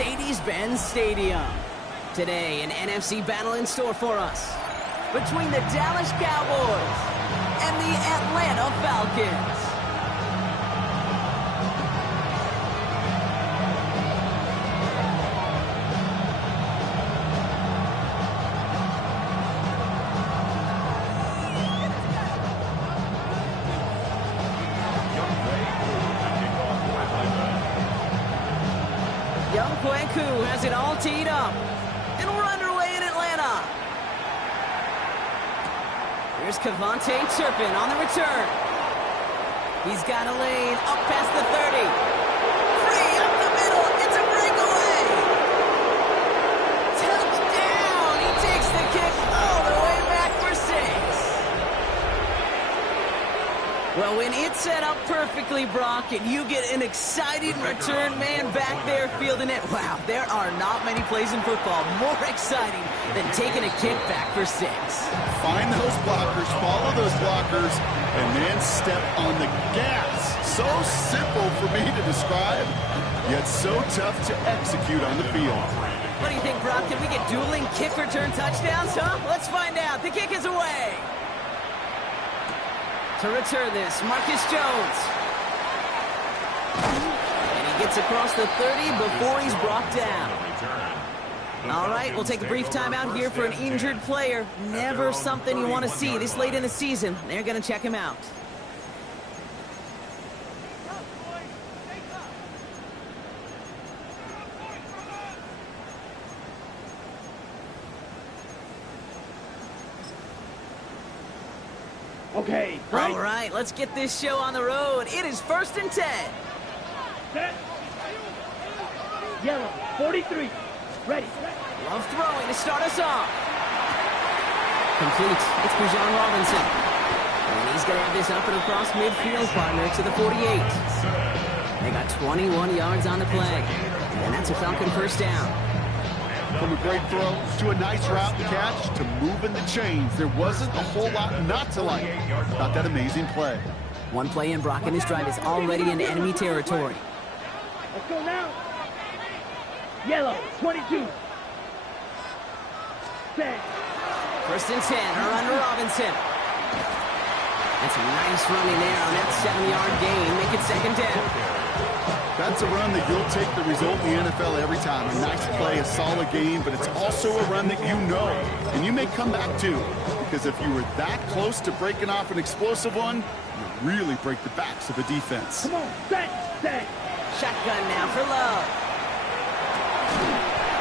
Mercedes-Benz Stadium. Today, an NFC battle in store for us between the Dallas Cowboys and the Atlanta Falcons. Who has it all teed up, and we're underway in Atlanta. Here's Cavante Turpin on the return. He's got a lane up past the 30. Free up the middle, it's a breakaway. Touchdown! He takes the kick all the way back for 6. Well, when it's set up perfectly, Brock, and you get an exciting return man back there fielding it, wow, there are not many plays in football more exciting than taking a kick back for 6. Find those blockers, follow those blockers, and then step on the gas. So simple for me to describe, yet so tough to execute on the field. What do you think, Brock? Can we get dueling kick return touchdowns, huh? Let's find out. The kick is away. To return this, Marcus Jones. And he gets across the 30 before he's brought down. All right, we'll take a brief timeout here for an injured player. Never something you want to see this late in the season. They're going to check him out. Okay, right. All right, let's get this show on the road. It is 1st and 10. Set. Yellow, 43. Ready. Love throwing to start us off. Complete. It's Bijan Robinson. And he's going to have this up and across midfield, partner, to the 48. They got 21 yards on the play. And that's a Falcon first down. From a great throw to a nice route catch to moving the chains, there wasn't a whole lot not to like about that amazing play. One play in, Brock, and his drive is already in enemy territory. Let's go now. Yellow, 22. Set. 1st and 10, a run to Robinson. That's a nice running there on that 7-yard gain. Make it 2nd down. That's a run that you'll take the result in the NFL every time. A nice play, a solid game, but it's also a run that you know, and you may come back to, because if you were that close to breaking off an explosive one, you really break the backs of a defense. Come on, set. Shotgun now for Love.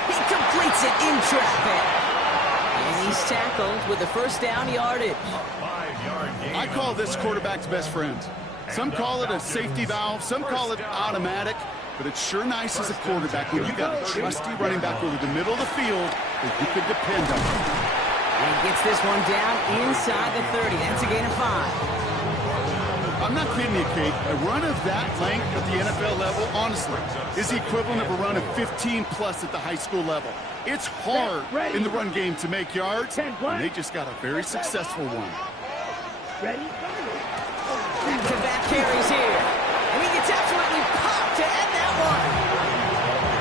He completes it in traffic. And he's tackled with the first down yardage. I call this quarterback's best friend. Some call it a safety valve, some call it automatic, but it's sure nice as a quarterback when you got a trusty running back over the middle of the field that you can depend on. And gets this one down inside the 30. That's a gain of 5. I'm not kidding you, Kate. A run of that length at the NFL level, honestly, is the equivalent of a run of 15-plus at the high school level. It's hard in the run game to make yards, and they just got a very successful one. Ready? Back-to-back carries here. And he gets absolutely popped to end that one.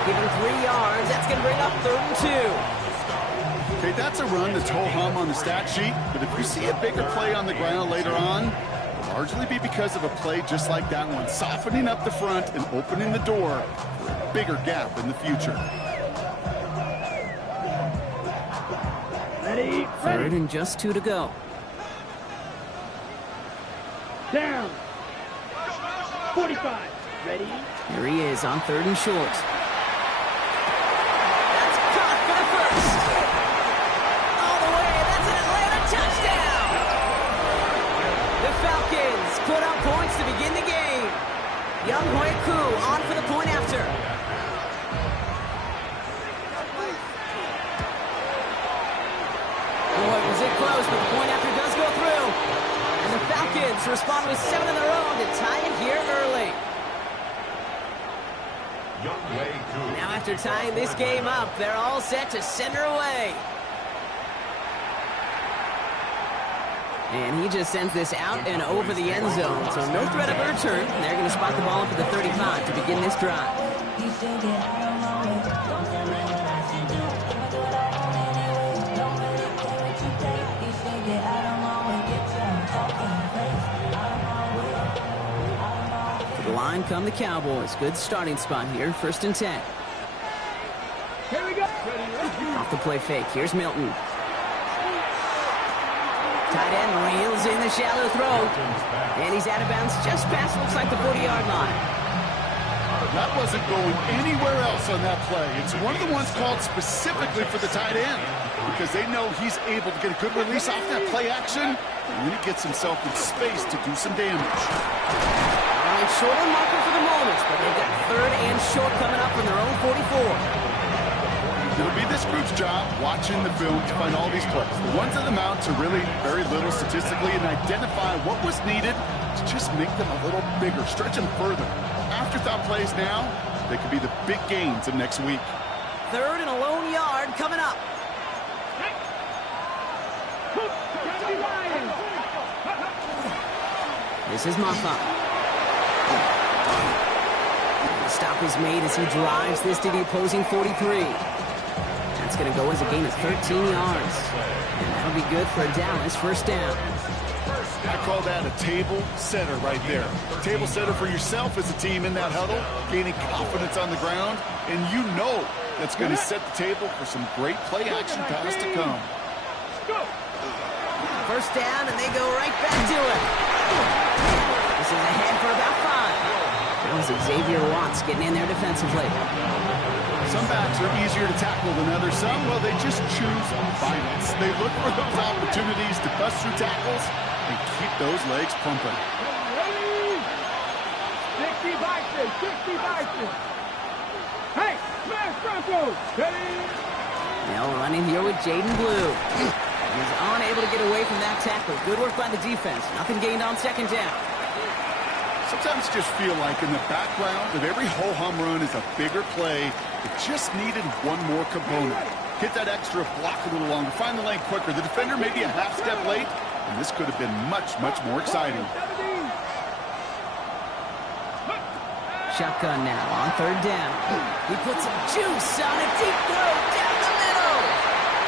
Give him 3 yards. That's going to bring up 3rd and 2. Okay, that's a run that's ho-hum on the stat sheet, but if you see a bigger play on the ground later on, it'll largely be because of a play just like that one, softening up the front and opening the door for a bigger gap in the future. Ready. 3rd and just 2 to go. Down. 45. Ready. Here he is on 3rd and short. That's caught for the first. All the way. That's an Atlanta touchdown. The Falcons put up points to begin the game. Young Ku on for the point after. Boy, was it close, but the point after does go through. And the Falcons respond with 7 in a row to tie it here early. Now after tying this game up, they're all set to send her away. And he just sends this out and over the end zone. So no threat of a return. They're going to spot the ball up at the 35 to begin this drive. come the Cowboys. Good starting spot here. 1st and 10. Here we go. Off the play fake. Here's Milton. Tight end reels in the shallow throw. And he's out of bounds just past, looks like, the 40-yard line. That wasn't going anywhere else on that play. It's one of the ones called specifically for the tight end because they know he's able to get a good release off that play action, and then he gets himself in space to do some damage. All right, short on marker for the moment, but they've got 3rd and short coming up from their own 44. It'll be this group's job watching the film to find all these plays. The ones that amount to really very little statistically and identify what was needed to just make them a little bigger, stretch them further. Afterthought plays now, they could be the big gains of next week. 3rd and a lone yard coming up. This is Moffat. The stop is made as he drives this to the opposing 43. That's going to go as a gain of 13 yards. And that'll be good for a Dallas 1st down. I call that a table setter right there. Table setter for yourself as a team in that huddle, gaining confidence on the ground, and you know that's going to set the table for some great play action pass to come. 1st down, and they go right back to it. This is ahead for about 5. That was Xavier Watts getting in there defensively. Some backs are easier to tackle than others. Some, well, they just choose violence. They look for those opportunities to bust through tackles and keep those legs pumping. 60 boxes, 60 boxes. Hey, smash Broncos. Now running here with Jaden Blue. He's unable to get away from that tackle. Good work by the defense. Nothing gained on 2nd down. Sometimes you just feel like in the background of every ho-hum run is a bigger play. It just needed one more component. Hit that extra block a little longer. Find the lane quicker. The defender may be a half step late, and this could have been much, much more exciting. Shotgun now on 3rd down. He puts some juice on a deep throw down the middle.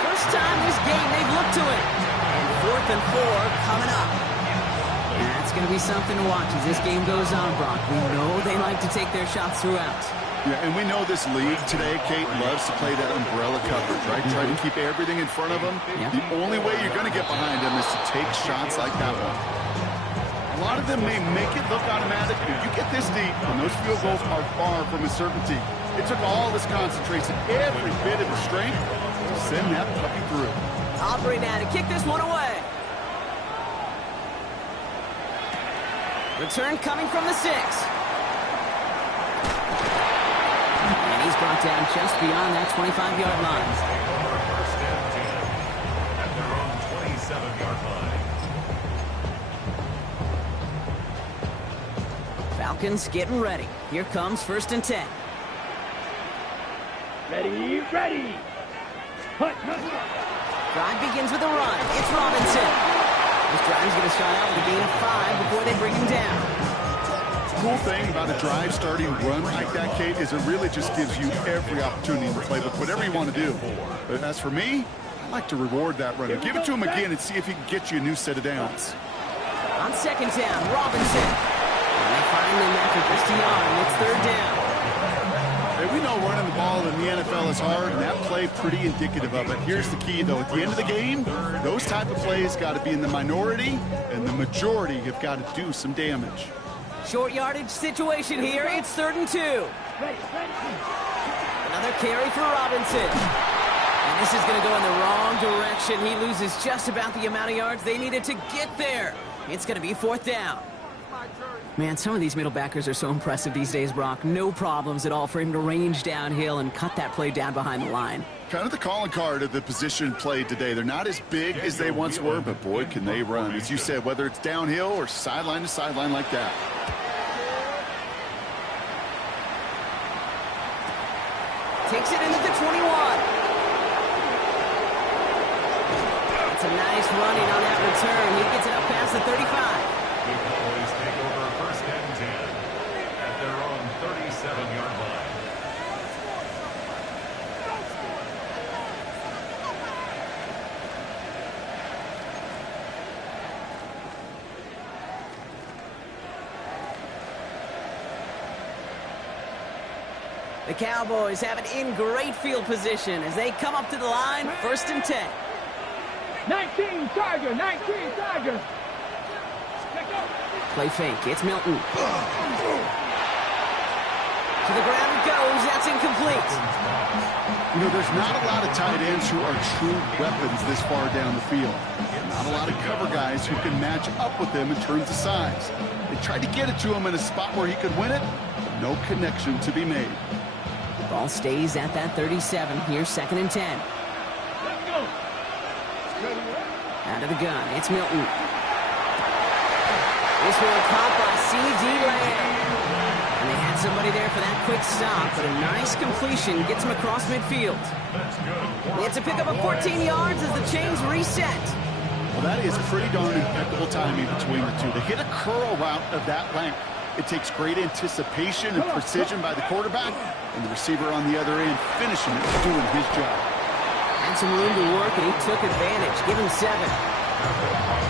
First time this game they've looked to it. And 4th and 4 coming up. That's going to be something to watch as this game goes on, Brock. We know they like to take their shots throughout. Yeah, and we know this league today, Kate, loves to play that umbrella coverage, right? Try to keep everything in front of them. Yep. The only way you're going to get behind them is to take shots like that one. A lot of them may make it look automatic, but you get this deep, and those field goals are far from a certainty. It took all this concentration, every bit of the strength, to send that puppy through. Aubrey now to kick this one away. Return coming from the 6. And he's brought down just beyond that 25-yard line. 1st and 10 at their own 27-yard line. Falcons getting ready. Here comes 1st and 10. Ready, ready. Hut, hut. Drive begins with a run. It's Robinson. This drive's going to start out with a gain of 5 before they bring him down. Cool thing about a drive starting run like that, Kate, is it really just gives you every opportunity in the playbook, whatever you want to do. But as for me, I like to reward that runner. Give it to him again and see if he can get you a new set of downs. On 2nd down, Robinson. And they finally make it just a yard. It's 3rd down. Hey, we know running the ball in the NFL is hard, and that play pretty indicative of it. Here's the key, though. At the end of the game, those type of plays got to be in the minority, and the majority have got to do some damage. Short yardage situation here. It's 3rd and 2. Another carry for Robinson. And this is going to go in the wrong direction. He loses just about the amount of yards they needed to get there. It's going to be 4th down. Man, some of these middle backers are so impressive these days, Brock. No problems at all for him to range downhill and cut that play down behind the line. Kind of the calling card of the position played today. They're not as big as they once were, but boy, can they run. As you said, whether it's downhill or sideline to sideline like that. Takes it into the 21. It's a nice running on that return. He gets it up past the 35. The Cowboys take over 1st and 10 at their own 37-yard line. The Cowboys have it in great field position as they come up to the line, 1st and 10. 19 Charger, 19 Charger. Play fake, it's Milton. To the ground it goes, that's incomplete. You know, there's not a lot of tight ends who are true weapons this far down the field. Not a lot of cover guys who can match up with them in terms of size. They tried to get it to him in a spot where he could win it, but no connection to be made. Ball stays at that 37. Here's 2nd and 10. Let's go. Out of the gun, it's Milton. This one caught by C.D. Lamb. And they had somebody there for that quick stop, but a nice completion gets him across midfield. It's a pickup of 14 yards as the chains reset. Well, that is pretty darn impeccable timing between the two. They hit a curl route of that length. It takes great anticipation and precision by the quarterback, and the receiver on the other end finishing it, doing his job. Had some room to work, and he took advantage. Give him 7.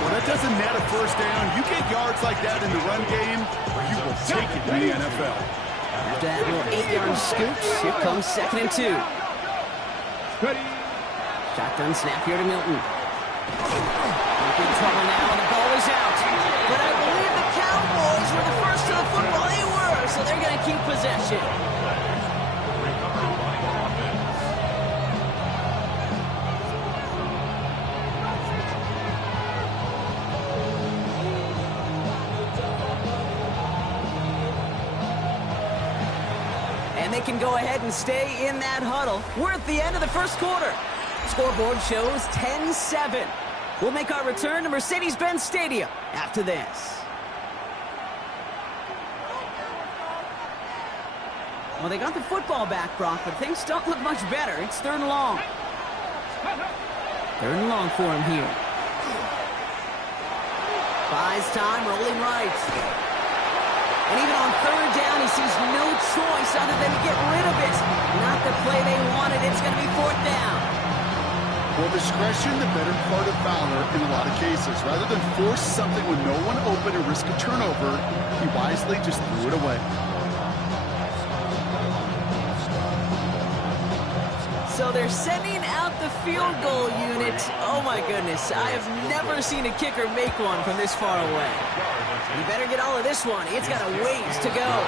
Well, that doesn't net a first down. You get yards like that in the run game, you will take it in the NFL. After that little 8-yard scoop, here comes 2nd and 2. Ready. Shotgun snap here to Milton. In trouble now, and the ball is out. But I believe the Cowboys were the first to the football. They were, so they're going to keep possession. And they can go ahead and stay in that huddle. We're at the end of the first quarter. Scoreboard shows 10-7. We'll make our return to Mercedes-Benz Stadium after this. Well, they got the football back, Brock, but things don't look much better. It's 3rd and long. 3rd and long for him here. Buys time, rolling right. And even on 3rd down, he sees no choice other than to get rid of it. Not the play they wanted. It's going to be 4th down. Well, discretion, the better part of valor in a lot of cases. Rather than force something with no one open and risk a turnover, he wisely just threw it away. So they're sending out the field goal unit. Oh, my goodness. I have never seen a kicker make one from this far away. You better get all of this one. It's got a ways to go.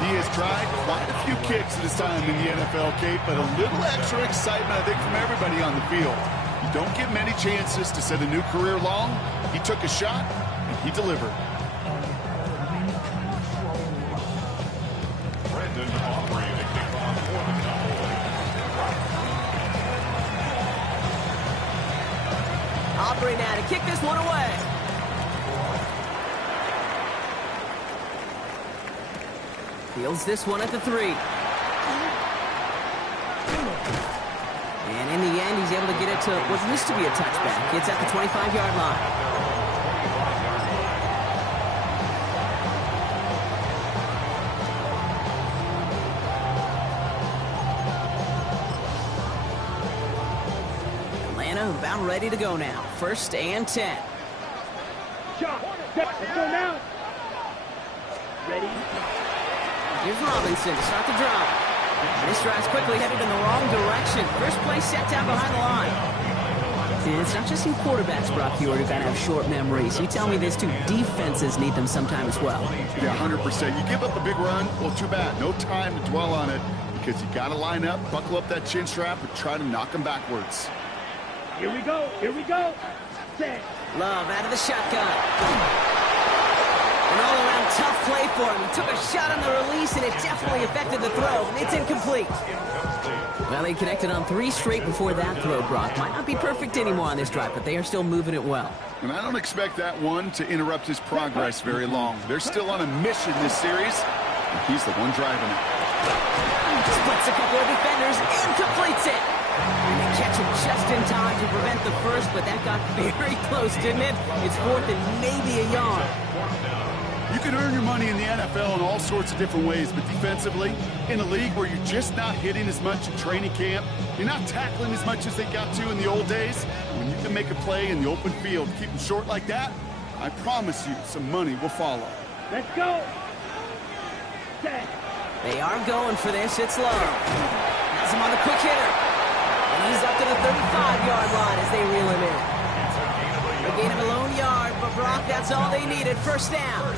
He has tried quite a few kicks at his time in the NFL, Kate, but a little extra excitement, I think, from everybody on the field. You don't get many chances to set a new career long. He took a shot, and he delivered. Aubrey now to kick this one away. Fields this one at the 3. And in the end, he's able to get it to what used to be a touchback. It's at the 25-yard line. Atlanta about ready to go now. 1st and 10. Shot. Let's go now. Ready. Here's Robinson to start the drive. And this drive's quickly headed in the wrong direction. First play set down behind the line. And it's not just you quarterbacks, Brock Hewitt, who kind of have short memories. You tell me this too. Defenses need them sometime as well. Yeah, 100%. You give up a big run, well, too bad. No time to dwell on it because you got to line up, buckle up that chin strap, and try to knock them backwards. Here we go. Here we go. Set. Love out of the shotgun. An all-around tough play for him. He took a shot on the release, and it definitely affected the throw. It's incomplete. Well, they connected on 3 straight before that throw, Brock. Might not be perfect anymore on this drive, but they are still moving it well. And I don't expect that one to interrupt his progress very long. They're still on a mission this series, and he's the one driving it. Splits a couple of defenders and completes it. And they catch it just in time to prevent the first, but that got very close, didn't it? It's 4th and maybe a yard. You can earn your money in the NFL in all sorts of different ways, but defensively, in a league where you're just not hitting as much in training camp, you're not tackling as much as they got to in the old days, when you can make a play in the open field, keep them short like that, I promise you some money will follow. Let's go. Set. They are going for this. It's Love. Has him on the quick hitter. And he's up to the 35-yard line as they reel him in. A gain of a lone yard, but Brock, that's all they needed. First down.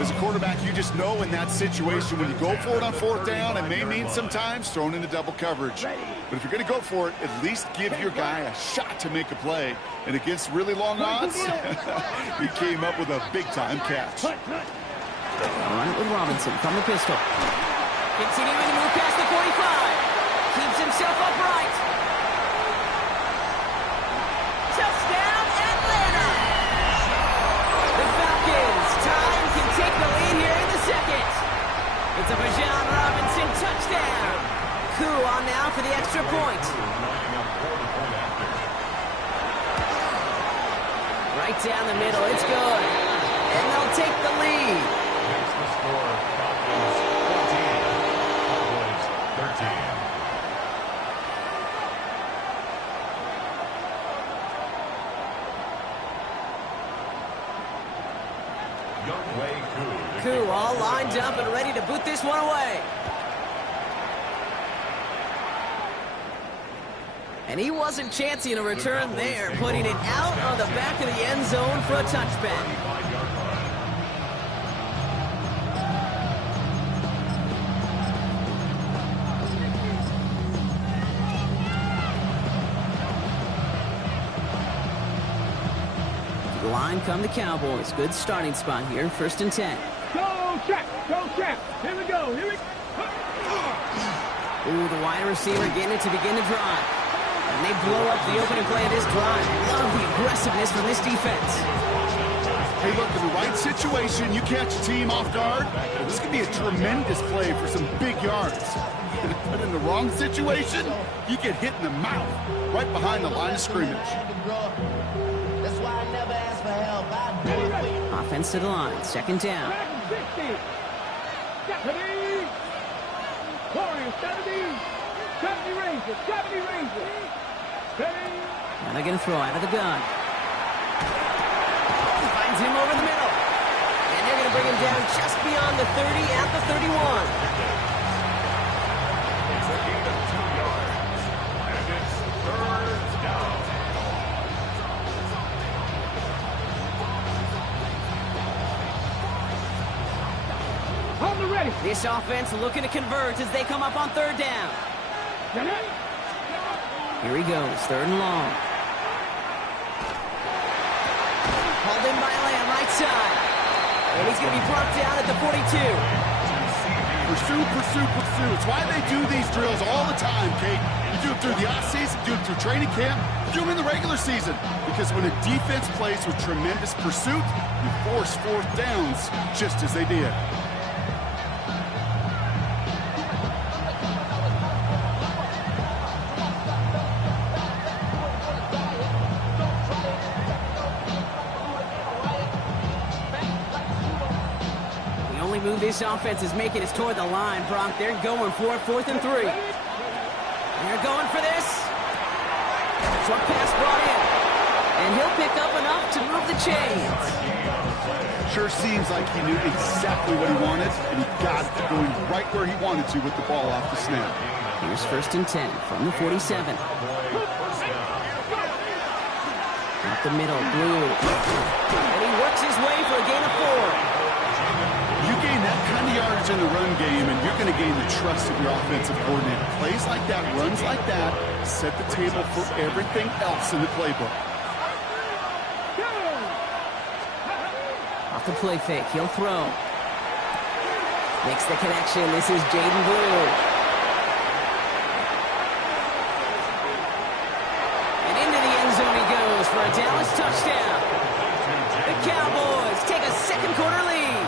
As a quarterback, you just know in that situation when you go for it on fourth down, it may mean sometimes thrown into double coverage. But if you're going to go for it, at least give your guy a shot to make a play. And against really long odds, he came up with a big-time catch. Run it with Robinson from the pistol. Continuing to move past the 45. Keeps himself upright. Touchdown, Atlanta! The Falcons, time can take the lead here in the second. It's a Bijan Robinson touchdown. Koo on now for the extra point. Right down the middle, it's good. And they'll take the lead. Here's the score. Falcons 14. Cowboys 13. Koo all lined up and ready to boot this one away. And he wasn't chancing a return there, putting it out on the back of the end zone for a touchback. The line come the Cowboys. Good starting spot here, 1st and 10. Go, Shaq! Go, Shaq! Here we go! Here we go! Ooh, the wide receiver getting it to begin the drive. And they blow up the opening play of this drive. Love the aggressiveness from this defense. Hey, look, in the right situation, you catch a team off guard, this could be a tremendous play for some big yards. But in the wrong situation, you get hit in the mouth right behind the line of scrimmage. That's why I never ask for help. I do it for you. Offense to the line, 2nd down. 60. 70. Corey, 70. 70 Rangers. 70 Rangers. 70. Now they're going to throw out of the gun. Finds him over the middle. And they're going to bring him down just beyond the 30 at the 31. It's a gain of 2 yards. And it's 3rd down. On the ready. This offense looking to convert as they come up on 3rd down. Here he goes, 3rd and long. Hauled in by Lamb, right side. And he's going to be brought down at the 42. Pursue, pursue, pursue. It's why they do these drills all the time, Kate. You do it through the offseason, do it through training camp, do them in the regular season. Because when a defense plays with tremendous pursuit, you force 4th downs just as they did. Move this offense is making is toward the line, Brock. They're going for it, 4th and 3. They're going for this. Short pass brought in. And he'll pick up enough to move the chains. Sure seems like he knew exactly what he wanted, and he got it going right where he wanted to with the ball off the snap. Here's 1st and 10 from the 47. Up the middle, Blue. And he works his way for a gain of 4. You gain that kind of yardage in the run game, and you're going to gain the trust of your offensive coordinator. Plays like that, runs like that, set the table for everything else in the playbook. Off the play fake, he'll throw. Makes the connection. This is Jaden Blue. And into the end zone he goes for a Dallas touchdown. The Cowboys take a 2nd quarter lead.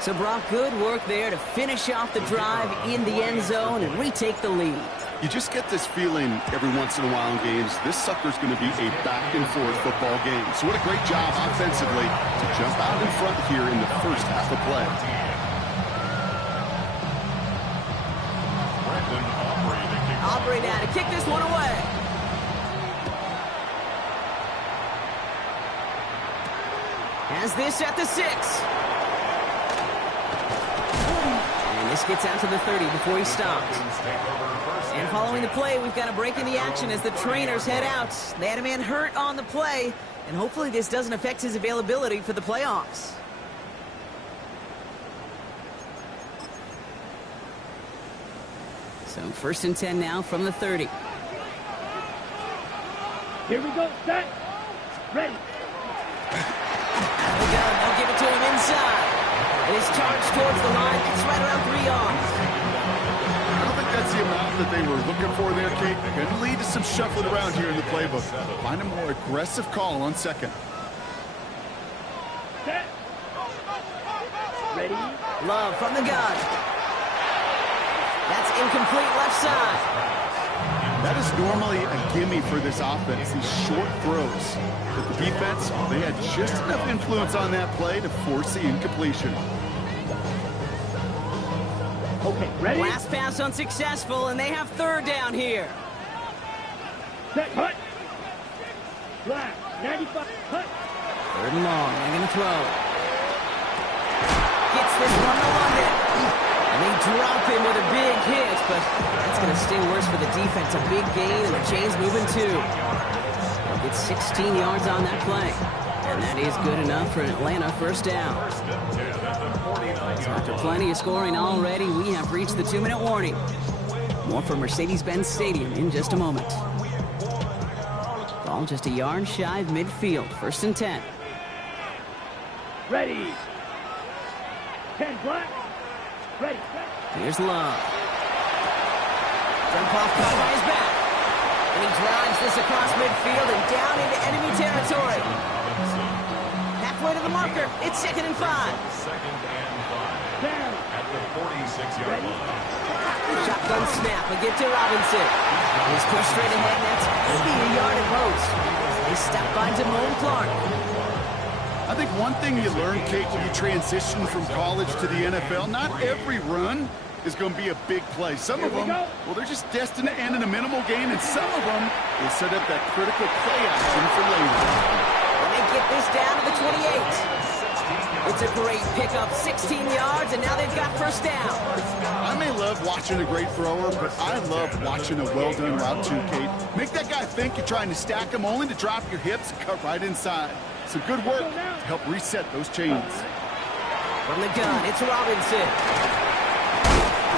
So, Brock, good work there to finish off the drive in the end zone and retake the lead. You just get this feeling every once in a while in games, this sucker's going to be a back-and-forth football game. So what a great job offensively to jump out in front here in the first half of play. Aubrey now to kick this one away. Has this at the 6. This gets out to the 30 before he stops. And following the play, we've got a break in the action as the trainers head out. They had a man hurt on the play, and hopefully this doesn't affect his availability for the playoffs. So 1st and 10 now from the 30. Here we go. Set. Ready. The gun, they'll give it to him inside. And his charge towards the line, it's right around 3 yards. I don't think that's the amount that they were looking for there, Kate. Going to lead to some shuffling around here in the playbook. Find a more aggressive call on 2nd. Set. Ready. Love from the gun. That's incomplete left side. That is normally a gimme for this offense, these short throws. But the defense, they had just enough influence on that play to force the incompletion. Okay, ready. Last pass unsuccessful, and they have 3rd down here. Set. Hut. Flag. 95. Hut. 3rd and long. They're going to throw. Gets this one to London. And they drop him with a big hit, but that's going to sting worse for the defense. A big gain, and the chain's moving too. They'll get 16 yards on that play. And that is good enough for an Atlanta 1st down. So after plenty of scoring already, we have reached the 2-minute warning. More from Mercedes-Benz Stadium in just a moment. Ball just a yard shy of midfield. 1st and 10. Ready. 10 black. Ready. Here's Love. Jump off caught by his back. And he drives this across midfield and down into enemy territory. Halfway to the marker. It's 2nd and 5. 2nd and 5. Down. At the 46-yard line. Shotgun snap. A give to Robinson. He's pushed straight ahead, and that's maybe a yard at most. He stepped by Damone Clark. I think one thing you learn, Kate, when you transition from college to the NFL, not every run is going to be a big play. Some of them, well, they're just destined to end in a minimal gain, and some of them will set up that critical play action for later. And they get this down to the 28. It's a great pickup, 16 yards, and now they've got 1st down. I may love watching a great thrower, but I love watching a well-done route too, Kate. Make that guy think you're trying to stack him only to drop your hips and cut right inside. Some good work to help reset those chains. From the gun, it's Robinson.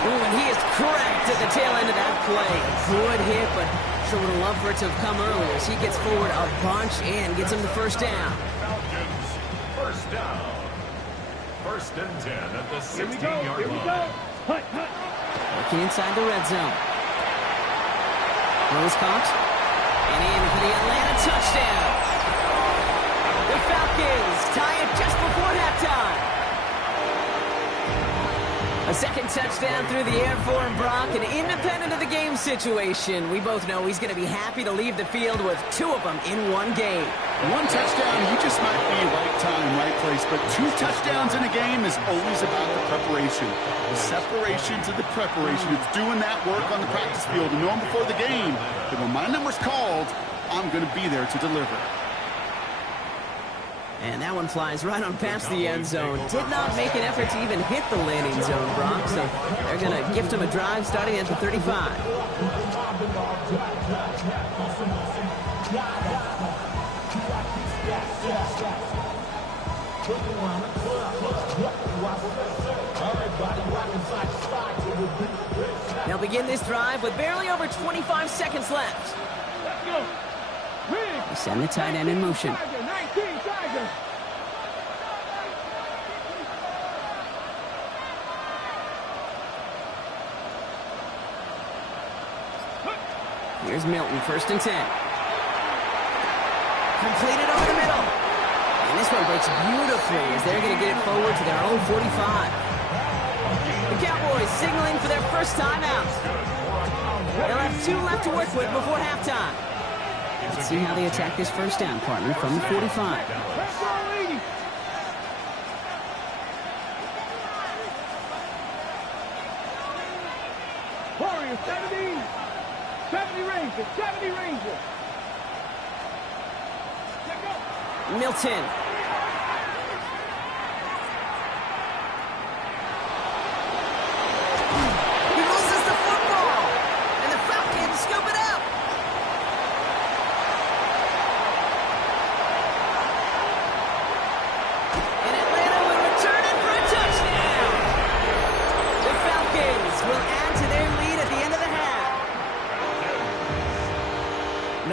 Ooh, and he is cracked at the tail end of that play. Good hit, but sure would have loved for it to have come earlier as he gets forward a bunch and gets him the 1st down. Falcons, 1st down. 1st and 10 at the 16-yard Here we go. line. Hut. Hut. Working inside the red zone. Throw is caught. And in for the Atlanta touchdown. The Falcons tie it just before halftime. A 2nd touchdown through the air for Brock, and independent of the game situation, we both know he's going to be happy to leave the field with 2 of them in one game. One touchdown, you just might be right time, right place, but 2 touchdowns in a game is always about the preparation. The separation to the preparation. It's doing that work on the practice field and knowing before the game that when my number's called, I'm going to be there to deliver. And that one flies right on past the end zone. Did not make an effort to even hit the landing zone, Brock, so they're going to gift him a drive starting at the 35. They'll begin this drive with barely over 25 seconds left. Let's go. They send the tight end in motion. 19 Tigers. Here's Milton, 1st and 10. Completed over the middle. And this one breaks beautifully as they're going to get it forward to their own 45. The Cowboys signaling for their 1st time out. They'll have 2 left to work with before halftime. Let's see how they attack this 1st down, partner, from the 45. Let's go, ladies. Warriors, 70. 70 Rangers. 70 Rangers. Let's go. Milton.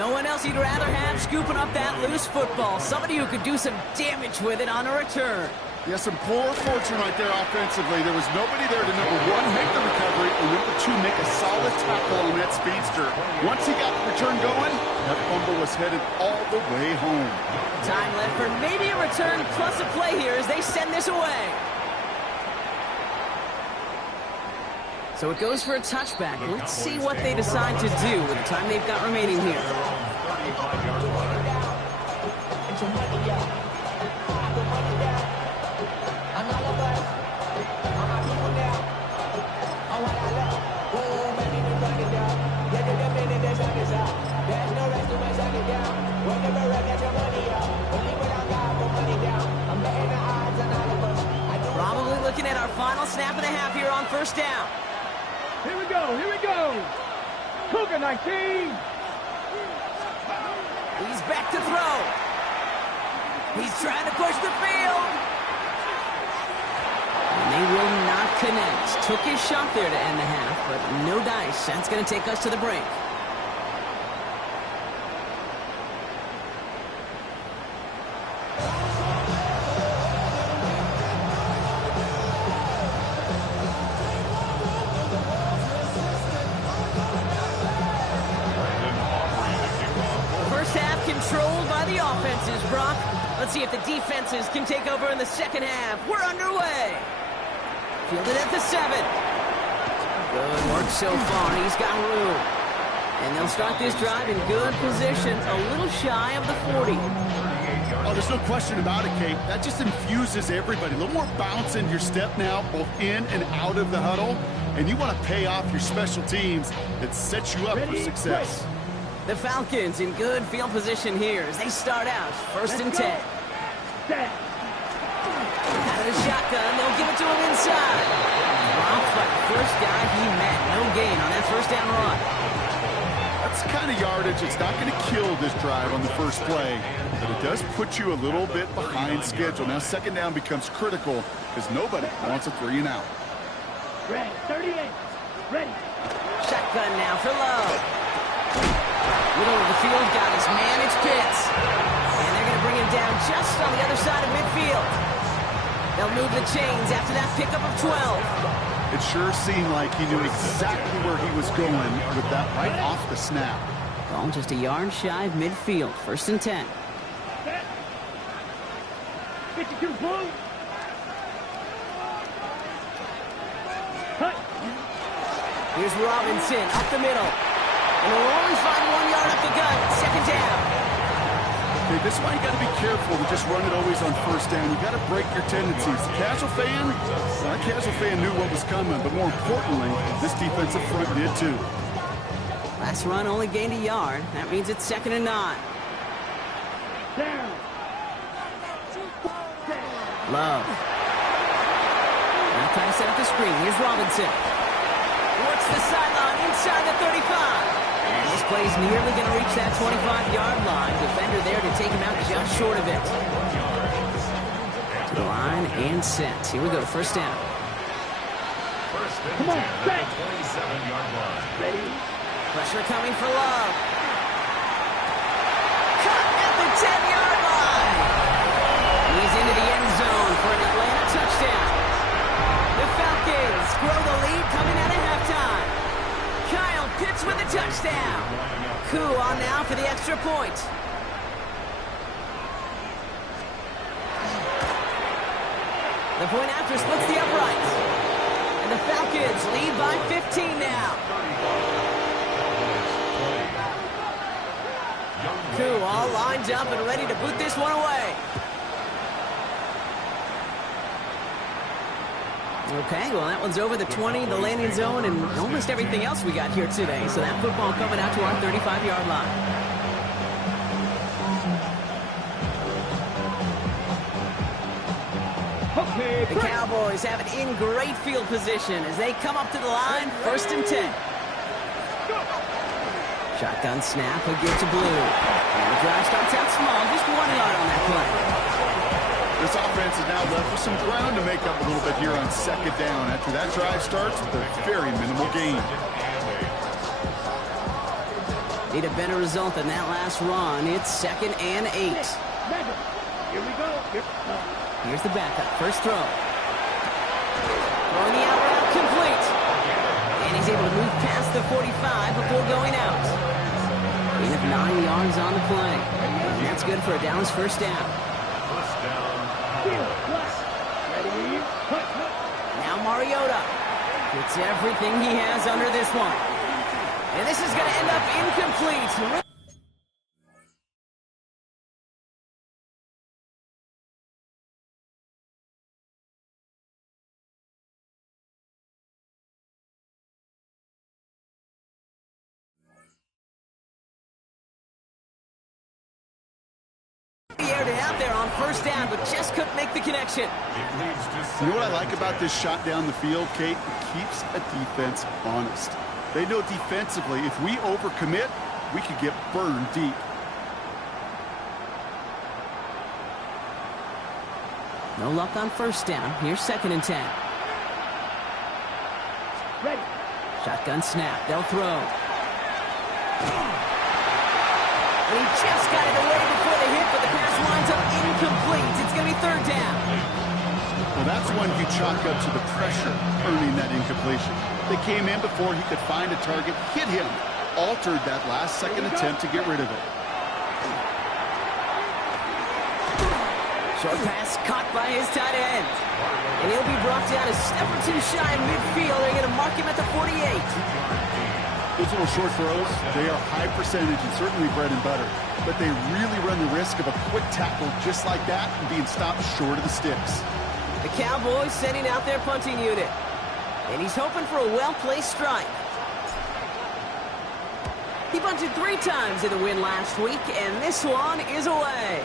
No one else you'd rather have scooping up that loose football. Somebody who could do some damage with it on a return. Yeah, some poor fortune right there offensively. There was nobody there to, number one, make the recovery, or number two, make a solid tackle on that speedster. Once he got the return going, that fumble was headed all the way home. Time left for maybe a return plus a play here as they send this away. So it goes for a touchback. Let's see what they decide to do with the time they've got remaining here. Probably looking at our final snap and a half here on first down. Here we go, here we go. Cougar 19. He's back to throw. He's trying to push the field. And they will not connect. Took his shot there to end the half, but no dice. That's going to take us to the break. Controlled by the offenses, Brock. Let's see if the defenses can take over in the second half. We're underway. Fielded at the 7. Good work so far. He's got room. And they'll start this drive in good position, a little shy of the 40. Oh, there's no question about it, Kate. That just infuses everybody. A little more bounce in your step now, both in and out of the huddle. And you want to pay off your special teams that sets you up for success. The Falcons in good field position here as they start out. First and 10. Out of the shotgun, they'll give it to him inside. Dropped by the first guy he met. No gain on that first down run. That's the kind of yardage. It's not going to kill this drive on the first play, but it does put you a little bit behind schedule. Now second down becomes critical because nobody wants a 3 and out. Ready, 38. Ready. Shotgun now for Love. Middle of the field, got his man, it's Pitts. And they're going to bring him down just on the other side of midfield. They'll move the chains after that pickup of 12. It sure seemed like he knew exactly where he was going with that right off the snap. Ball just a yard shy of midfield. First and 10. Set. 52 blue. Cut. Here's Robinson up the middle. And we'll only find 1 yard up the gut. Second down. Okay, this is why you got to be careful to just run it always on first down. You got to break your tendencies. The casual fan knew what was coming, but more importantly, this defensive front did too. Last run only gained a yard. That means it's second and 9. Down. Love. Now trying to set up the screen. Here's Robinson. Works the sideline inside the 35. And this play's nearly going to reach that 25-yard line. Defender there to take him out just short of it. To the line and set. Here we go. First down. Come on, set. 27-yard line. Ready. Pressure coming for Love. Cut at the 10-yard line. He's into the end zone for an Atlanta touchdown. The Falcons grow the lead coming out of halftime. Kyle Pitts with a touchdown. Koo on now for the extra point. The point after splits the uprights. And the Falcons lead by 15 now. Koo all lined up and ready to boot this one away. Okay, well, that one's over the 20, the landing zone, and almost everything else we got here today. So that football coming out to our 35-yard line. Okay, The Cowboys have it in great field position as they come up to the line, first and 10. Shotgun snap, he'll give to Blue. And the drive starts out small, just 1 yard on that play. This offense is now left with some ground to make up a little bit here on second down. After that drive starts with a very minimal gain. Need a better result than that last run. It's 2nd and 8. Madden. Here we go. Here's the backup. First throw. Throwing the out route complete. And he's able to move past the 45 before going out. Gain of 9 yards on the play. And that's good for a Dallas first down. First down. Ready? Cut. Now Mariota gets everything he has under this one. And this is going to end up incomplete. Aired it out there on first down, but just couldn't make the connection. It leads to You know what I like about this shot down the field, Kate? It keeps a defense honest. They know defensively, if we overcommit, we could get burned deep. No luck on first down. Here's 2nd and 10. Ready. Shotgun snap. They'll throw. And he just got it away before the hit, but the pass winds up incomplete. It's going to be 3rd down. Well, that's one you chalk up to the pressure earning that incompletion. They came in before he could find a target, hit him, altered that last second attempt to get rid of it. Short pass caught by his tight end. And he'll be brought down a step or two shy in midfield. They're going to mark him at the 48. Those little short throws, they are high percentage and certainly bread and butter. But they really run the risk of a quick tackle just like that and being stopped short of the sticks. The Cowboys sending out their punting unit. And he's hoping for a well-placed strike. He punted 3 times in the win last week, and this one is away.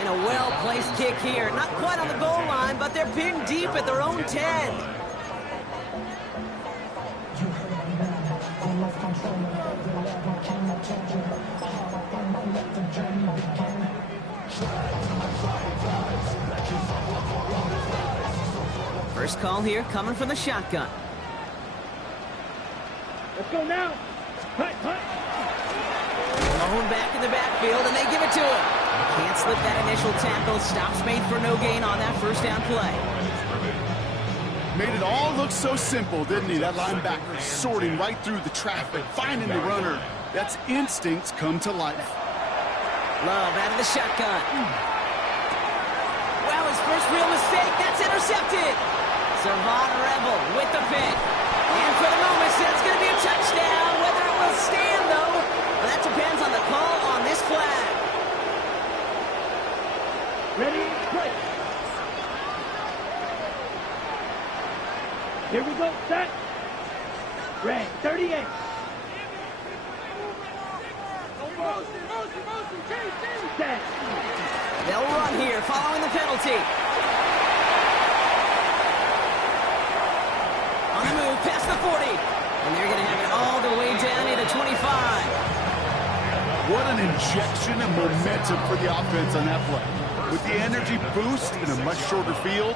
And a well-placed kick here. Not quite on the goal line, but they're pinned deep at their own 10. First call here coming from the shotgun. Let's go now. Cut. Lone back in the backfield, and they give it to him. Can't slip that initial tackle. Stops made for no gain on that first down play. Made it all look so simple, didn't he? That linebacker sorting right through the traffic, finding the runner. That's instincts come to life. Love out of the shotgun. Well, his first real mistake. That's intercepted. Savant Rebel with the pick. And for the moment, that's going to be a touchdown. Whether it will stand, though, well, that depends on the call on this flag. Ready? Play. Here we go. Set. Red. 38. Set. They'll run here following the penalty. On the move, past the 40. And they're going to have it all the way down to the 25. What an injection of momentum for the offense on that play. With the energy boost in a much shorter field,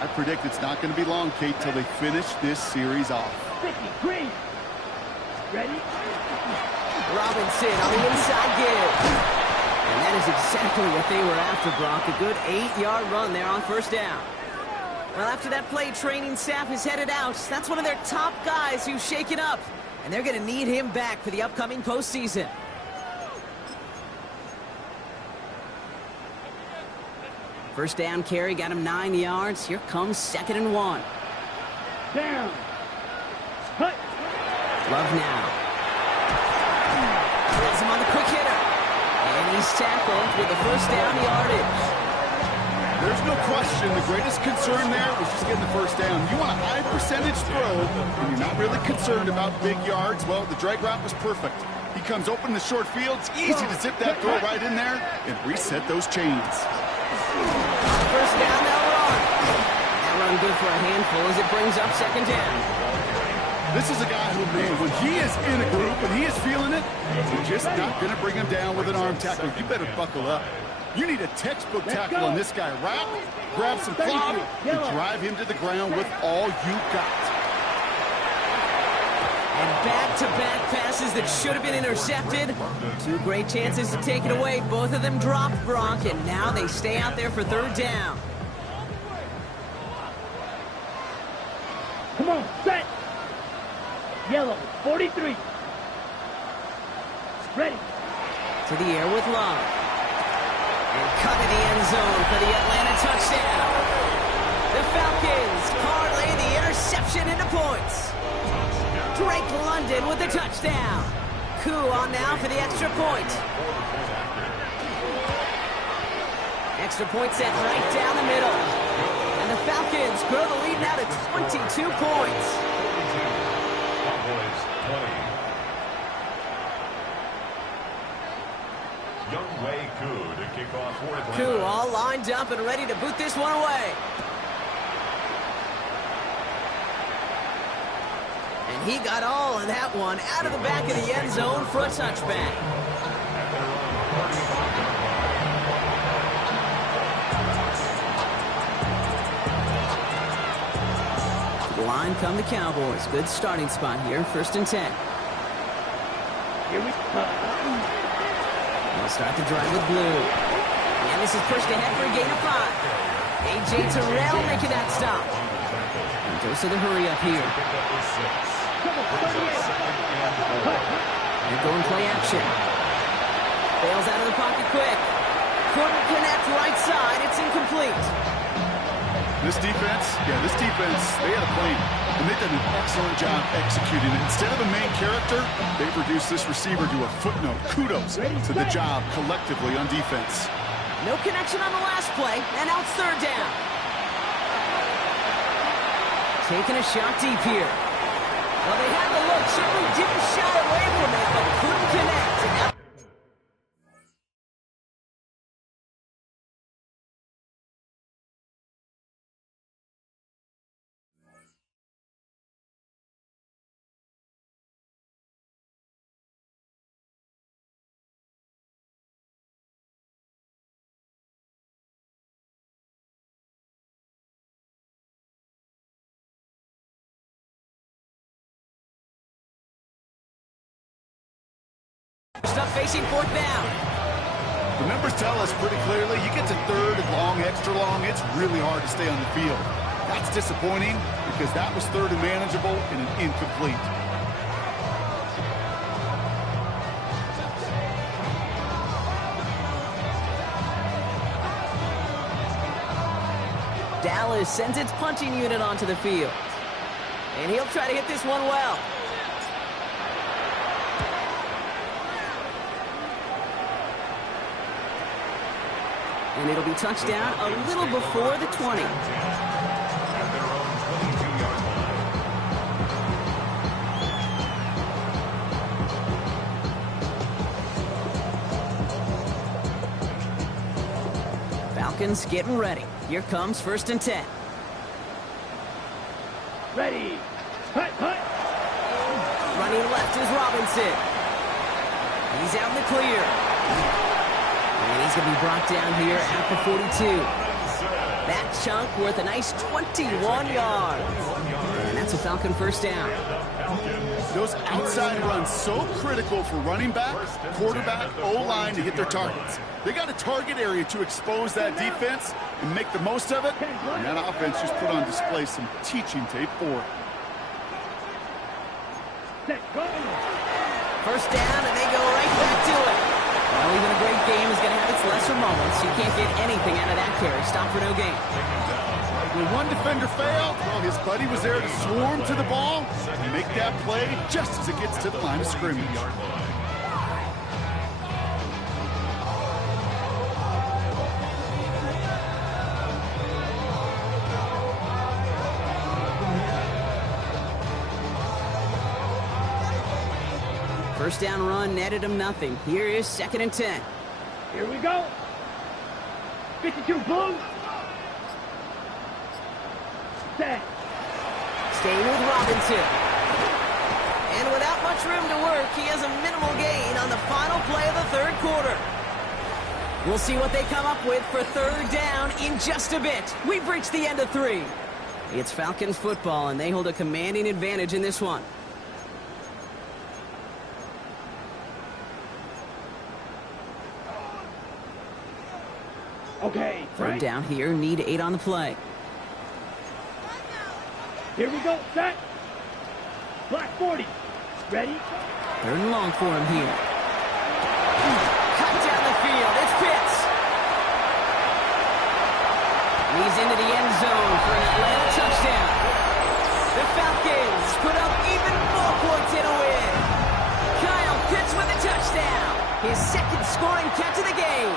I predict it's not going to be long, Kate, till they finish this series off. 50. Green. Ready? Robinson on the inside give. And that is exactly what they were after, Brock. A good 8-yard run there on first down. Well, after that play, training staff is headed out. That's one of their top guys who's shaken up. And they're going to need him back for the upcoming postseason. First down carry, got him 9 yards. Here comes 2nd and 1. Down. Cut. Love now. Has him on the quick hitter. And he's tackled with the first down yardage. There's no question the greatest concern there was just getting the first down. You want a high percentage throw, and you're not really concerned about big yards. Well, the drag route was perfect. He comes open in the short field. It's easy to zip that throw right in there and reset those chains. First down, they'll run. That run good for a handful as it brings up 2nd down. This is a guy who, man, when he is in a group and he is feeling it, you're just not going to bring him down with an arm tackle. You better buckle up. You need a textbook tackle on this guy. Wrap, grab some cloth, and drive him to the ground with all you got. And And back-to-back passes that should have been intercepted. Two great chances to take it away. Both of them dropped, Gronk, and now they stay out there for third down. Come on, set. Yellow, 43. Ready. To the air with Love. And cut in the end zone for the Atlanta touchdown. The Falcons parlay the interception into points. Drake London with the touchdown. Koo on now for the extra point. Extra point set right down the middle. And the Falcons grow the lead now to 22 points. Cowboys 20. Younghoe Koo to kick off for Atlanta. Koo all lined up and ready to boot this one away. And he got all of that one out of the back of the end zone for a touchback. To the line come the Cowboys. Good starting spot here, 1st and 10. Here we come. They'll start the drive with blue. And this is pushed ahead for a gain of 5. A.J. Terrell making that stop. And goes to the hurry up here. And going play action. Bails out of the pocket quick. Couldn't connect right side. It's incomplete. This defense, they had a plan. And they've done an excellent job executing it. Instead of a main character, they've reduced this receiver to a footnote. Kudos to the job collectively on defense. No connection on the last play, and now it's 3rd down. Taking a shot deep here. Well, they had the look, certainly didn't shy away from it, but couldn't connect. And now up facing 4th down. The numbers tell us pretty clearly, you get to 3rd and long, extra long, it's really hard to stay on the field. That's disappointing because that was 3rd and manageable and an incomplete. Dallas sends its punting unit onto the field. And he'll try to hit this one well. And it'll be touchdown a little before the 20. At their own 22-yard line. Falcons getting ready. Here comes 1st and 10. Ready. Hut, hut. Running left is Robinson. He's out in the clear. And he's going to be brought down here at the 42. That chunk worth a nice 21 yards. And that's a Falcon 1st down. Those outside runs so critical for running back, quarterback, O-line to hit their targets. They got a target area to expose that defense and make the most of it. And that offense just put on display some teaching tape for it. Set, go. 1st down, and they go right back to it. Well, even a great game is going to have its lesser moments. You can't get anything out of that carry. Stop for no gain. When one defender failed, well, his buddy was there to swarm to the ball and make that play just as it gets to the line of scrimmage. First down run netted him nothing. Here is 2nd and 10. Here we go. 52 blue. Set. Staying with Robinson. And without much room to work, he has a minimal gain on the final play of the 3rd quarter. We'll see what they come up with for 3rd down in just a bit. We've reached the end of 3. It's Falcons football, and they hold a commanding advantage in this one. Okay, Third down here, need 8 on the play. Here we go, set. Black 40. Ready? Third and long for him here. Cut down the field. It's Pitts. He's into the end zone for an Atlanta touchdown. The Falcons put up even more points in a win. Kyle Pitts with a touchdown. His second scoring catch of the game.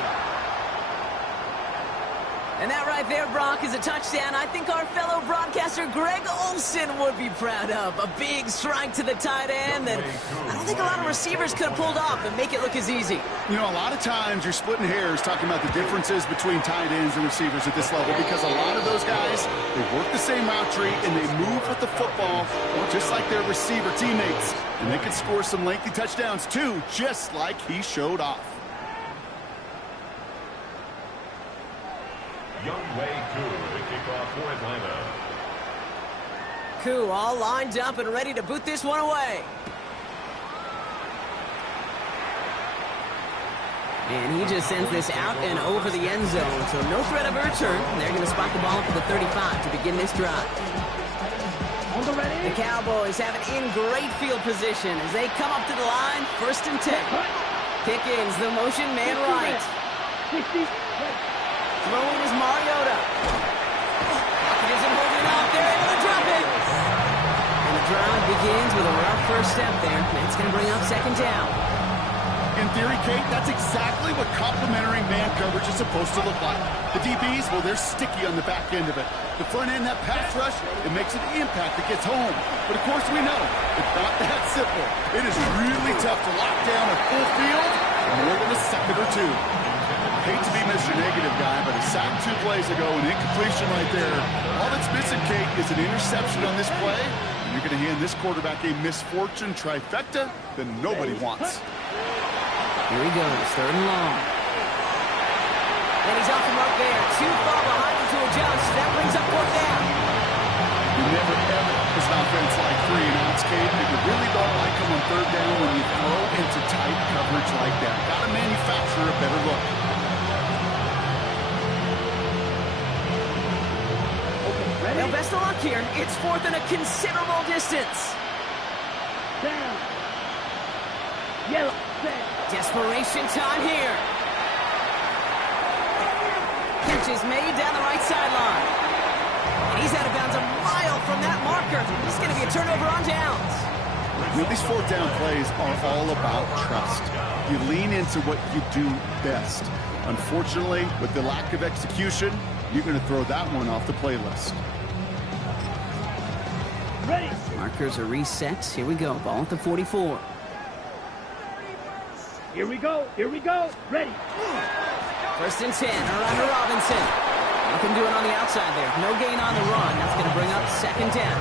And that right there, Brock, is a touchdown I think our fellow broadcaster Greg Olsen would be proud of. A big strike to the tight end that I don't think a lot of receivers could have pulled off and make it look as easy. You know, a lot of times you're splitting hairs talking about the differences between tight ends and receivers at this level because a lot of those guys, they work the same route tree and they move with the football just like their receiver teammates. And they can score some lengthy touchdowns too, just like he showed off. Youngway Koo to kick off for Atlanta. Koo all lined up and ready to boot this one away. And he just sends this out and over the end zone, so no threat of a return. They're going to spot the ball for the 35 to begin this drive. The Cowboys have it in great field position as they come up to the line, 1st and 10. Pickens, the motion man right. Throwing is Mariota. Pocket isn't holding up. They're able to drop it. And the drive begins with a rough first step there. That's going to bring up 2nd down. In theory, Kate, that's exactly what complementary man coverage is supposed to look like. The DBs, well, they're sticky on the back end of it. The front end, that pass rush, it makes an impact that gets home. But, of course, we know it's not that simple. It is really tough to lock down a full field in more than a second or two. Hate to be Mr. Negative guy, but a sack 2 plays ago, an incompletion right there. All that's missing, Kate, is an interception on this play. And you're going to hand this quarterback a misfortune trifecta that nobody wants. Here he goes, 3rd and long. And he's off the mark there. Too far behind him to adjust. That brings up 4th down. You never ever as an offense like 3 and outs, Kate, but you really don't like them on 3rd down when you throw into tight coverage like that. Got to manufacture a better look. Well, best of luck here. It's 4th and a considerable distance. Down. Yellow. Desperation time here. Catch is made down the right sideline. And he's out of bounds a mile from that marker. This is going to be a turnover on downs. You know, these 4th down plays are all about trust. You lean into what you do best. Unfortunately, with the lack of execution, you're going to throw that one off the playlist. Ready. Markers are reset. Here we go. Ball at the 44. Here we go. Here we go. Ready. 1st and 10. Around to Robinson. Nothing doing on the outside there. No gain on the run. That's going to bring up 2nd down.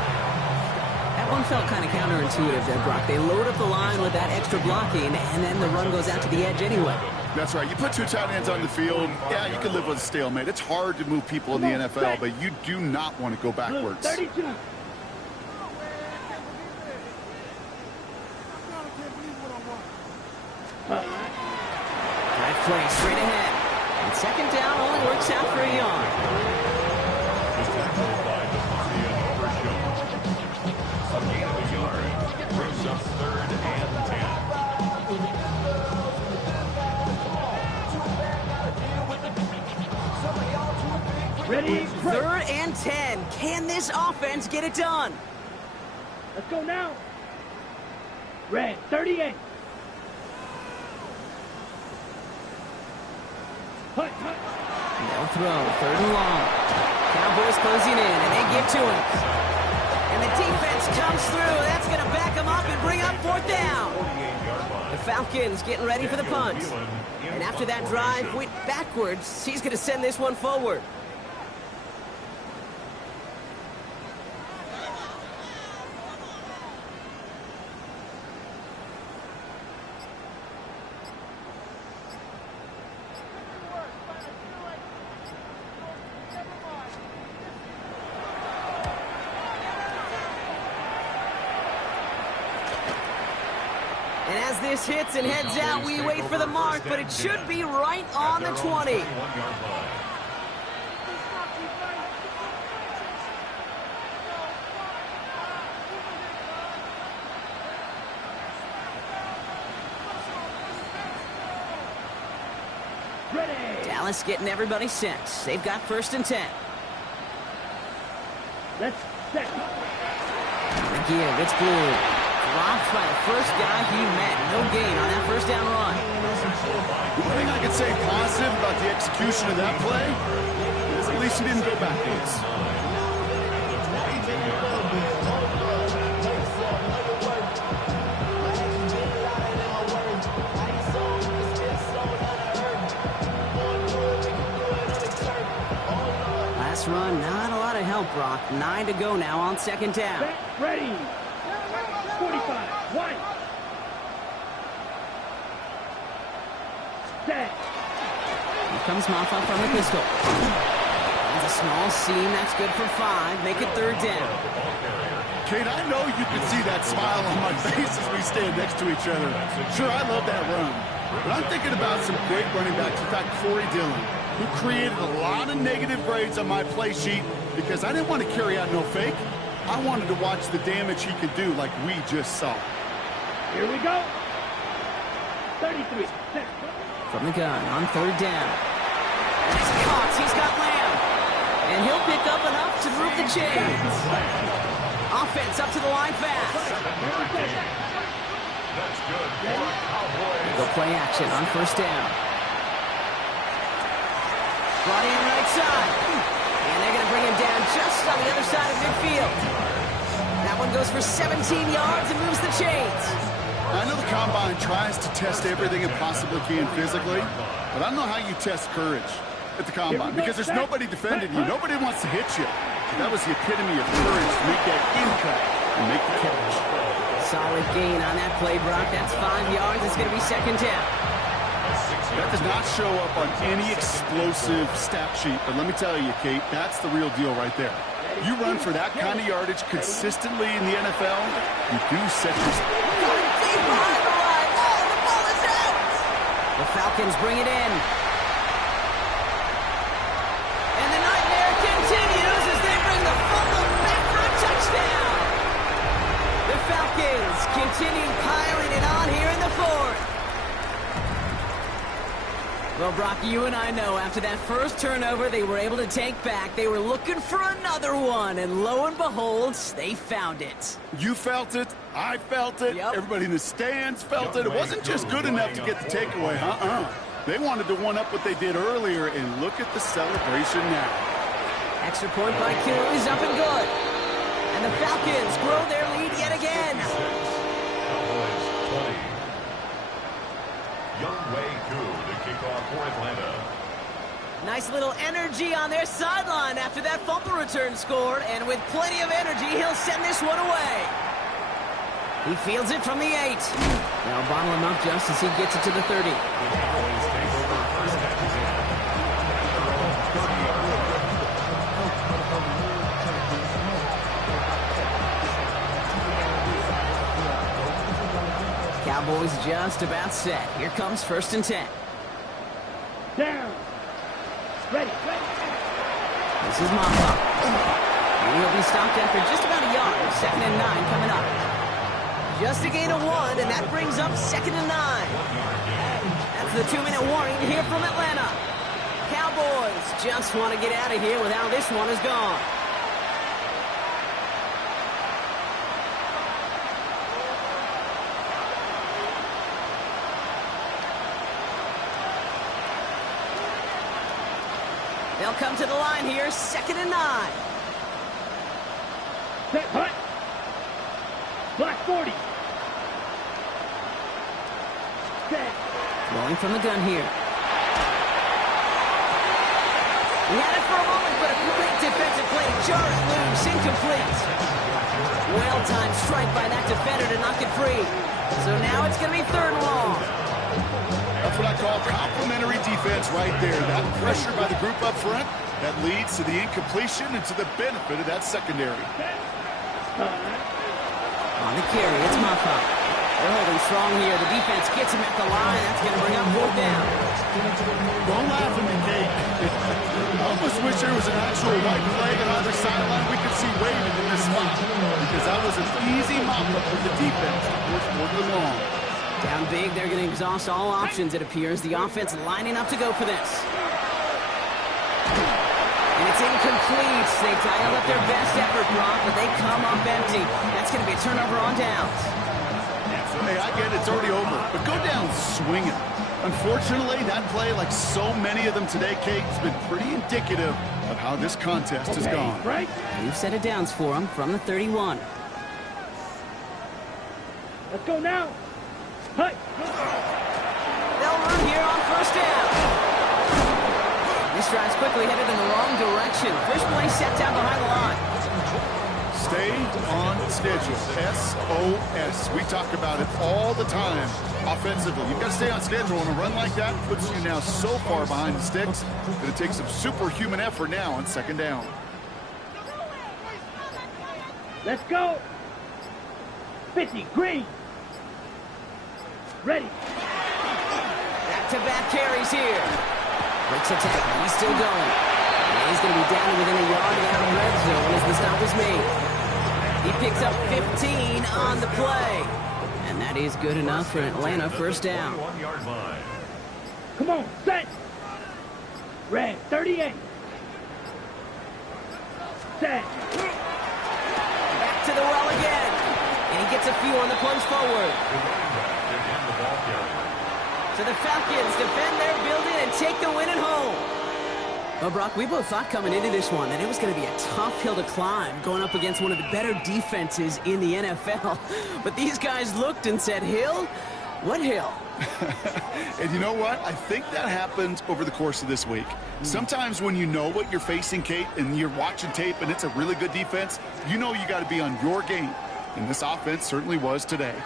That one felt kind of counterintuitive there, Brock. They load up the line with that extra blocking, and then the run goes out to the edge anyway. That's right. You put 2 tight ends on the field, yeah, you can live with a stalemate. It's hard to move people in the NFL, but you do not want to go backwards. 32. Right play straight ahead. And 2nd down only works out for a yard. The tackle by Demontian Overshown. A gain of a yard brings up 3rd and 10. Ready. 3rd and 10. Can this offense get it done? Let's go now. Red. 38. Hut, hut. No throw. 3rd and long. Cowboys closing in, and they give to him. And the defense comes through. That's going to back them up and bring up 4th down. The Falcons getting ready for the punt. And after that drive went backwards, he's going to send this one forward. And as this hits and heads out, we wait for the mark, but it should be right on the 20. Dallas getting everybody set. They've got 1st and 10. Let's set. Again, it's blue. Dropped by the first guy he met. No gain on that 1st down run. The one thing I can say positive about the execution of that play is at least he didn't go backwards. Last run, not a lot of help, Brock. 9 to go now on 2nd down. Set, ready. 45. One. Set. Here comes Maffa from the pistol. Finds a small seam. That's good for 5. Make it 3rd down. Kate, I know you can see that smile on my face as we stand next to each other. Sure, I love that run. But I'm thinking about some great running backs. In fact, Corey Dillon, who created a lot of negative grades on my play sheet because I didn't want to carry out no fake. I wanted to watch the damage he could do like we just saw. Here we go. 33. Set. From the gun on 3rd down. And he's caught. He's got Lamb. And he'll pick up enough to move the chains. Offense up to the line fast. That's good for Cowboys. Go play action on 1st down. Brought in right side. And they're going to bring him down just on the other side of midfield. That one goes for 17 yards and moves the chains. I know the Combine tries to test everything it possibly can physically, but I don't know how you test courage at the Combine because there's nobody defending you. Nobody wants to hit you. That was the epitome of courage to make that impact and make the catch. Solid gain on that play, Brock. That's 5 yards. It's going to be 2nd down. That does not show up on any explosive stat sheet, but let me tell you, Kate, that's the real deal right there. You run for that kind of yardage consistently in the NFL, you do set your... Deep behind the line. Oh, the ball is out. The Falcons bring it in. And the nightmare continues as they bring the fumble back for a touchdown. The Falcons continue piling it on here in the 4th. Well, Brock, you and I know after that first turnover they were able to take back. They were looking for another one, and lo and behold, they found it. You felt it. I felt it. Yep. Everybody in the stands felt it. It wasn't just good enough to get the takeaway. They wanted to one-up what they did earlier, and look at the celebration now. Extra point by Q is up and good. And the Falcons grow their lead yet again. Cowboys 20. Young Wei Koo to kick off for Atlanta. Nice little energy on their sideline after that fumble return scored, and with plenty of energy, he'll send this one away. He fields it from the 8. Now bottle him up just as he gets it to the 30. Cowboys take over first and 10. Their own 30-yard line. Cowboys just about set. Here comes 1st and 10. Down. Ready. This is Maffa. And he'll be stopped after just about a yard. 2nd and 9 coming up. Just a gain of 1, and that brings up 2nd and 9. That's the 2-minute warning here from Atlanta. Cowboys just want to get out of here with how this one is gone. They'll come to the line here, 2nd and 9. Set. Hut. Black 40. Set. Throwing from the gun here. He had it for a moment, but a great defensive play. Jarred loose, incomplete. Well-timed strike by that defender to knock it free. So now it's going to be 3rd and long. That's what I call complimentary defense right there. That pressure by the group up front, that leads to the incompletion and to the benefit of that secondary. On the carry, it's Maffa. They're holding strong here. The defense gets him at the line. That's going to bring up 4th down. Don't laugh at me, Kate. I almost wish there was an actual white flag on either sideline we could see waving in this spot, because that was an easy mop-up for the defense. 4th and long. Down big, they're going to exhaust all options, it appears. The offense lining up to go for this. And it's incomplete. They dialed up their best effort, Brock, but they come up empty. That's going to be a turnover on downs. Hey, I get it. It's already over. But go down swinging. Unfortunately, that play, like so many of them today, Kate, has been pretty indicative of how this contest has gone. Right? New set of downs for them from the 31. Let's go now. Hey. They'll run here on first down. This drive's quickly headed in the wrong direction. First play set down behind the line. Stay on schedule. SOS. We talk about it all the time offensively. You've got to stay on schedule, and a run like that puts you now so far behind the sticks that it takes some superhuman effort now on second down. Let's go. 50, green. Ready. Back-to-back carries here. Breaks a tackle. He's still going. And he's going to be down within a yard of the red zone as the stop is made. He picks up 15 on the play. And that is good enough for Atlanta first down. 1-yard line. Come on, set. Red, 38. Set. Back to the well again. And he gets a few on the plunge forward. So the Falcons defend their building and take the win at home. Well, Brock, we both thought coming into this one that it was going to be a tough hill to climb going up against one of the better defenses in the NFL. But these guys looked and said, hill? What hill? And you know what? I think that happened over the course of this week. Sometimes when you know what you're facing, Kate, and you're watching tape and it's a really good defense, you know you got to be on your game. And this offense certainly was today.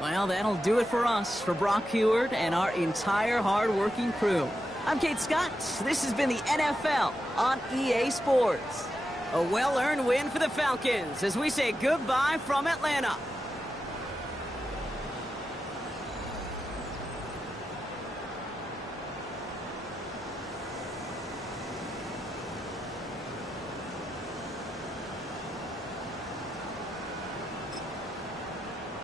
Well, that'll do it for us, for Brock Heward and our entire hard-working crew. I'm Kate Scott. This has been the NFL on EA Sports. A well-earned win for the Falcons as we say goodbye from Atlanta.